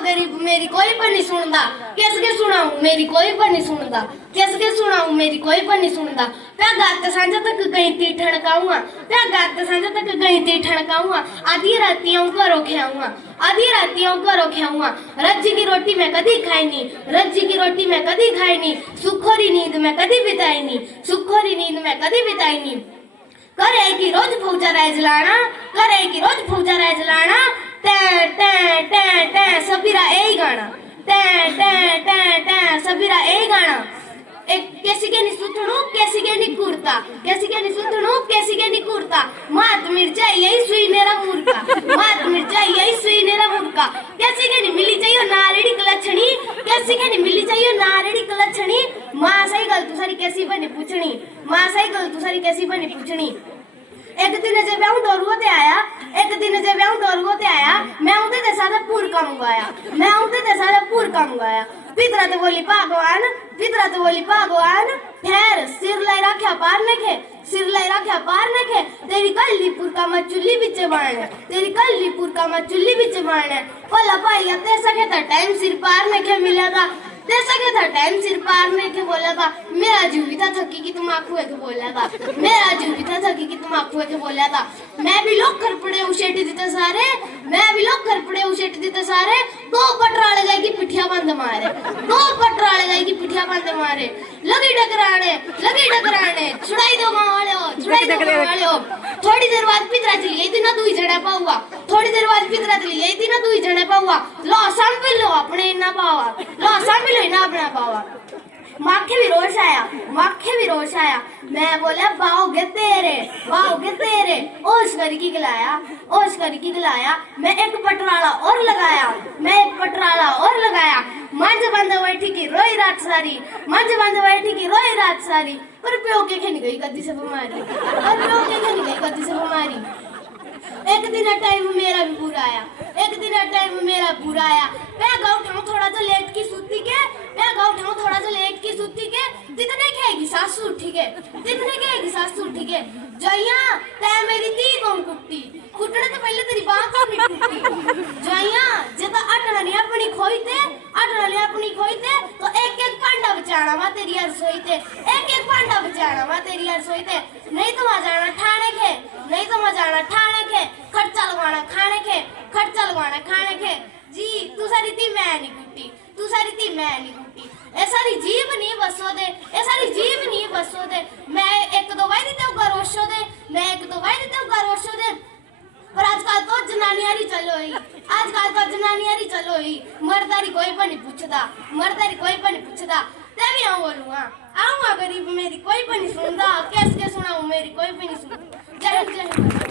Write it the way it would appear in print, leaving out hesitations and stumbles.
गरीब मेरी कोई पर नहीं सुनता, किसके सुनाऊं मेरी कोई पर नहीं सुनता, किसके सुनाऊं मेरी कोई पर नहीं सुनता। प्या गाते सांझा तक गई थी ठणकाऊंगा, प्या गाते सांझा तक गई थी ठणकाऊंगा। आधी रातियों घरों खेऊंगा, आधी रातियों घरों खेऊंगा। रज्जी की रोटी मैं कभी खाई नहीं, रज्जी की रोटी मैं कभी खाई नहीं। सुखोरी नींद मैं कभी बिताई नहीं, सुखोरी नींद मैं कभी बिताई नहीं। करे की रोज फौजा राय जलाना, करे की रोज फौजा राय जलाना। टे टे टे टे सबीरा यही गाना, टे टे टे टे सबीरा यही गाना। एक कैसी के नहीं सुथणू, कैसी के नहीं कुर्ता, कैसी के नहीं सुथणू, कैसी के नहीं कुर्ता। मात मिर्चा यही सुई नेरा मुर्गा, मात मिर्चा यही सुई नेरा मुर्गा। कैसी के नहीं मिली चाहिए नारेड़ी कलछणी, कैसी के नहीं मिली चाहिए नारेड़ी कलछणी। मां सही गल तू सारी कैसी बनी पूछनी, मां सही गल तू सारी कैसी बनी पूछनी। एक दिन जब मैं डोरुओ ते आया, एक दिन जब मैं डोरुओ ते आया। मैं उनते ते सारा पूर काम गाया, मैं उनते ते सारा पूर काम गाया। पितरा तो बोली भगवान, पितरा तो बोली भगवान। ठहर सिर लाई रखा पार नखे, सिर लाई रखा पार नखे। तेरी कल्लीपुर का मैं चुल्ली बिच बाण, तेरी कल्लीपुर का मैं चुल्ली बिच बाण। भला भाई ते सके तो टाइम सिर पार नखे मिलेगा, दे सके था टाइम सिर पार में के बोलेगा। मेरा जीव भी था थकी कि तुम आंखों के बोलेगा, मेरा जीव भी था थकी कि तुम आंखों के बोलेगा। मैं भी लोग कर पड़े उछेट देते सारे, मैं भी लोग कर पड़े उछेट देते सारे। दो पटराले जाएगी पिठिया बंद मारे, दो पटराले जाएगी पिठिया बंद मारे। लगी डकराने, लगी डकराने। छुड़ाई दो गाँव वाले हो, छुड़ाई दो गाँव वाले हो। थोड़ी देर बाद पितरा चली गई थी ना दुई जड़ा पाऊंगा, थोड़ी देर बाद पितरा चली गई थी ना दुई जड़ा पाऊंगा। लो संभल लो अपने ना पावा, लो संभल ना अपना पावा। माखे भी रोश आया, माखे भी रोश आया। मैं बोला बाओगे तेरे, बाओगे तेरे। ओश करके गिलाया, ओश करके गिलाया। मैं एक पटराला और लगाया, मैं एक पटराला और लगाया। मंज बंद बैठी की रोई रात सारी, मंज बंद बैठी की रोई रात सारी। पर प्यो के खेनी गई कदी से बीमारी, पर प्यो के खेनी गई कदी से बीमारी। एक दिन टाइम मेरा भी बुरा आया, एक दिन टाइम मेरा बुरा आया। मैं गाँव उठाऊं थोड़ा सा लेट की सुती के, मैं गाँव उठाऊं थोड़ा सा लेट की सुती के। जितने कहेगी सासू ठीक है, जितने कहेगी सासू ठीक है। जइया तै मेरी दी कौन कुट्टी, कुटने तो पहले तेरी बात कौन नहीं कुट्टी। जइया जब अटना नहीं अपनी खोई थे, अटना नहीं अपनी खोई थे। तो एक एक पांडा बचाना वा तेरी रसोई थे, एक एक पांडा बचाना वा तेरी रसोई थे। नहीं तो वहां जाना ठाणे के, नहीं तो वहां जाना ठाणे के। खर्चा लगवाना खाने के, खर्चा लगवाना खाने के। जी तू सारी थी मैं नहीं कुट्टी, तू सारी थी मैं नहीं कुट्टी। ए सारी जीव नहीं बसो दे, ए सारी जीव नहीं बसो दे। मैं एक दो वाई देते उगा रोशो दे, मैं एक दो वाई देते उगा रोशो दे। पर आजकल तो जनानियारी चलो ही, आजकल तो जनानियारी चलो ही। मर्दारी कोई पर नहीं पूछता, मर्दारी कोई पर नहीं पूछता। तभी हाँ बोलूँगा, आऊँगा गरीब मेरी कोई पर नहीं सुनता।